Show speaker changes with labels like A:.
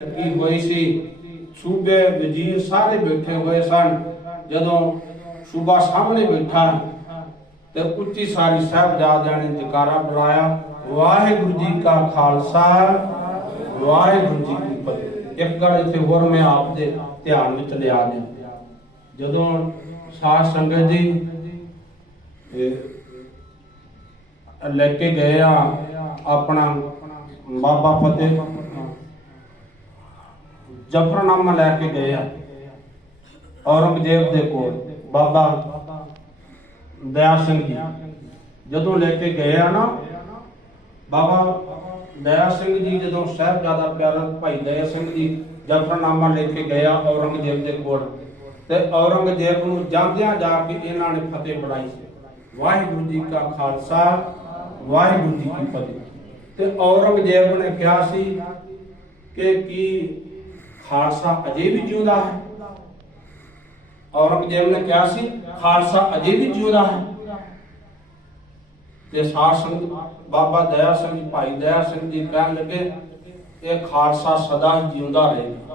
A: ਲੱਗੀ ਹੋਈ ਸੀ। ਸੂਬੇ ਵਜ਼ੀਰ ਸਾਰੇ ਬੈਠੇ ਹੋਏ ਸਨ। ਜਦੋਂ ਸੂਬਾ ਸਾਹਮਣੇ ਬੈਠਾ ਤੇ ਉੱਚੀ ਸਾਰੀ ਸਾਹਿਬਜ਼ਾਦਿਆਂ ਨੇ ਜਕਾਰਾ ਬੁਲਾਇਆ, ਵਾਹਿਗੁਰੂ ਜੀ ਕਾ ਖਾਲਸਾ, ਵਾਹਿਗੁਰੂ ਜੀ ਕੀ ਫਤਿਹ। ਇੱਕ ਗੱਲ ਇੱਥੇ ਹੋਰ ਮੈਂ ਆਪ ਦੇ ਧਿਆਨ ਵਿੱਚ ਲਿਆ ਦਿਆਂ। ਜਦੋਂ ਸਾਧ ਸੰਗਤ ਜੀ ਲੈ ਕੇ ਗਏ ਆ ਆਪਣਾ ਬਾਬਾ ਫਤਿਹ ਜਫਰਨਾਮਾ ਲੈ ਕੇ ਗਏ ਆ। ਔਰੰਗਜ਼ੇਬ ਦੇ ਕੋਲ ਬਾਬਾ ਦਇਆ ਸਿੰਘ ਜੀ। ਜਦੋਂ ਲੈ ਕੇ ਗਏ ਆ ਨਾ, ਬਾਬਾ ਦਇਆ ਸਿੰਘ ਜੀ ਜਦੋਂ ਸਾਹਿਬਜ਼ਾਦਾ ਪਿਆਰਾ ਭਾਈ ਦਇਆ ਸਿੰਘ ਜੀ ਜਫਰਨਾਮਾ ਲੈ ਕੇ ਗਿਆ ਔਰੰਗਜ਼ੇਬ ਦੇ ਕੋਲ, ਤੇ ਔਰੰਗਜ਼ੇਬ ਨੂੰ ਜਾਂਦਿਆਂ ਜਾ ਕੇ ਇਹਨਾਂ ਨੇ ਫਤਿਹ ਬਣਾਈ ਸੀ। ਵਾਹਿਗੁਰੂ ਜੀ ਕਾ ਖਾਲਸਾ, ਵਾਹਿਗੁਰੂ ਜੀ ਕੀ ਫਤਿਹ। ਤੇ ਔਰੰਗਜ਼ੇਬ ਨੇ ਕਿਹਾ ਸੀ ਕਿ ਕੀ ਖਾਲਸਾ ਅਜੇ ਵੀ ਜਿਉਂਦਾ ਹੈ। ਔਰੰਗਜ਼ੇਬ ਨੇ ਕਿਹਾ ਸੀ, ਖਾਲਸਾ ਅਜੇ ਵੀ ਜਿਉਂਦਾ ਹੈ। ਤੇ ਸਾਧ ਸੰਗਤ ਬਾਬਾ ਦਇਆ ਸਿੰਘ ਭਾਈ ਦਇਆ ਸਿੰਘ ਜੀ ਕਹਿਣ ਲੱਗੇ, ਇਹ ਖਾਲਸਾ ਸਦਾ ਜਿਉਂਦਾ ਰਹੇਗਾ।